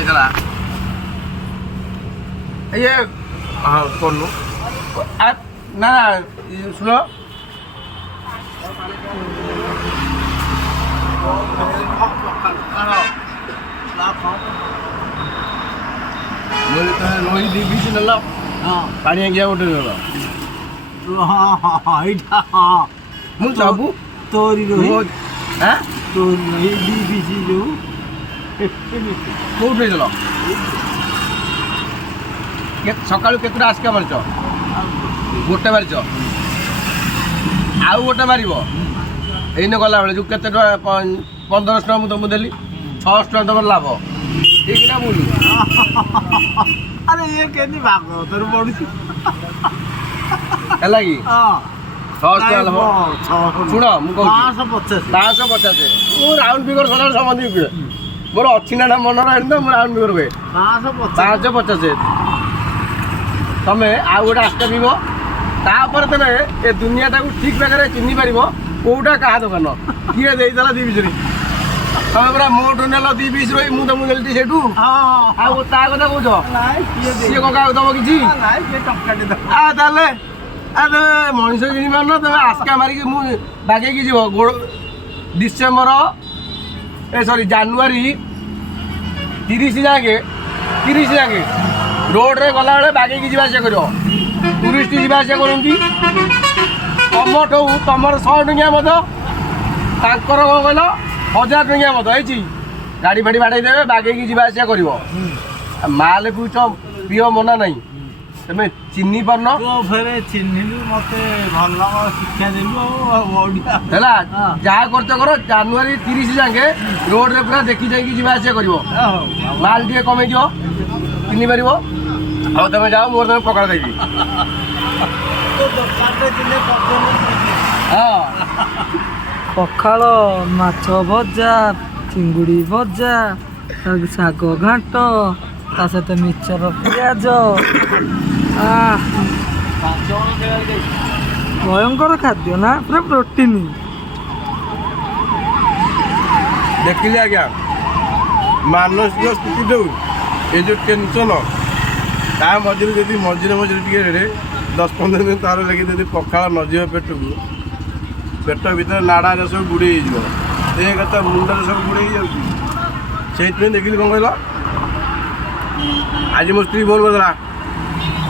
ହେଇଥିଲା ये हाँ कौन ना सुनो रोही दी बीच नला हाँ पानी गया उठे नला हाँ हाँ हाँ इटा हाँ मुझे साबु तोरी रोही हैं तोरी रोही दी बीच जो कौन उठे चलो सकाळु केतुटा आसका मारिच गोटे मारिच आउ गोटे मारिब एने गला बेले जो केते 1500 टका तुमको देली 600 टका तुम लाभ ठीक ना बोलू अरे ये केनी भाग तोर पडुछ है कि हां 600 टका लाभ सुन मु कहू 550 550 मु राउंड फिगर सदा संबंधी कुए मोर अछि ना मन रहन तो मु राउंड फिगर कुए 550 तमे आउ गोटे आस्का पीब तापर तमे ए दुनिया ठीक प्रकार चिन्ह पार कौटा क्या दुकान किए देला दी बीस तमें पूरा मोटू नेल दी बीस रही मुझे मुझे से कथा कौच सी क्या दब कि मनीष जिन पार तुम आस्का मारिक बागेक जीव डिसेम्बर ए सरी जानुरी 30 जाके रोड रे गला बेले बागेक जावास कर टूरिस्ट जावास करती तुम तुमर 100 टंकिया मत ताकर कौन कहल 1000 टंकिया मत है गाड़ी फाड़ी बाड़े देवे बागेक जावास कर माल पिछ पिओ मना नहीं तुम चिन्ह पारन फेरे चिन्हिलु मते भल शिक्षा देलु है जहाँ खर्च कर जानुरी 30 जाके रोड रे पूरा देखी जाकि जावास कर माल टे कमे दियो चिन्ह पार हाँ तुम जाओ मोर तुम पकड़ देवी हाँ पखाल माछ भजा चिंगुड़ी भजा शाग घाट ता सहित मिक्सर पियाज भयंकर खाद्य ना पूरा प्रोटीन देखिले आज्ञा मानसिक स्थिति दौ ये जो टेंशन ता मझे जी मझे टे 10-15 दिन तार लगे जी पखाड़ नजीब पेट को पेट भर नाड़ा सब बुड़े कथा मुंडे सब बुड़े से देखिली कौन कहल आज मो स्त्री फोन करला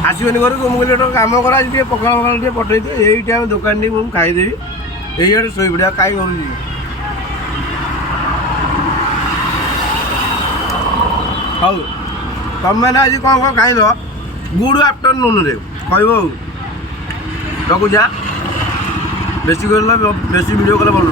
आसबनी घर को मुझे कम कर पखाड़ पखाड़ टे पठे ये आम दुकान टी मुझे खाईदेवी ये शो पड़ा कहीं कर हौ तमें आज कौन कौन खाइल गुड आफ्टरनून रे कह रखुचा बेसी वीडियो कले बोल